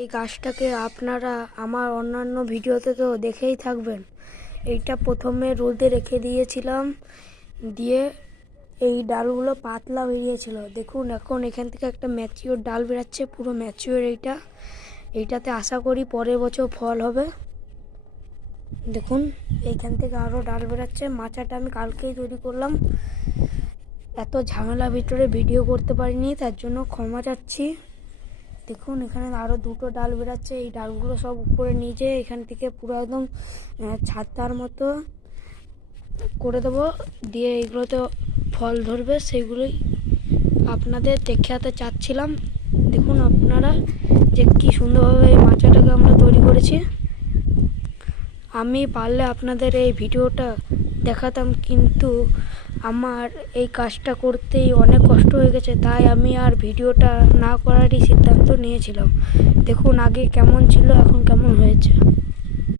এই গাছটাকে আপনারা আমার অন্যান্য ভিডিওতে তো দেখেই থাকবেন। এইটা প্রথমে রোদে রেখে দিয়েছিলাম, দিয়ে এই ডালগুলো পাতলা বেরিয়েছিল। দেখুন এখন এখান থেকে একটা ম্যাচিওর ডাল বেরাচ্ছে, পুরো ম্যাচিওর। এইটাতে আশা করি পরের বছর ফল হবে। দেখুন এইখান থেকে আরও ডাল বেরাচ্ছে। মাচাটা আমি কালকেই তৈরি করলাম, এত ঝামেলার ভিতরে ভিডিও করতে পারিনি, তার জন্য ক্ষমা চাচ্ছি। দেখুন এখানে আরও দুটো ডাল বেরাচ্ছে। এই ডালগুলো সব উপরে নিচে এখান থেকে পুরো একদম ছাতার মতো করে দেবো, দিয়ে এইগুলোতে ফল ধরবে। সেইগুলোই আপনাদের দেখাতে চাচ্ছিলাম। দেখুন আপনারা যে কি সুন্দরভাবে এই মাচাটাকে আমরা তৈরি করেছি। আমি পারলে আপনাদের এই ভিডিওটা দেখাতাম, কিন্তু আমার এই কাজটা করতেই অনেক কষ্ট হয়ে গেছে, তাই আমি আর ভিডিওটা না করারই সিদ্ধান্ত নিয়েছিলাম। দেখুন আগে কেমন ছিল, এখন কেমন হয়েছে।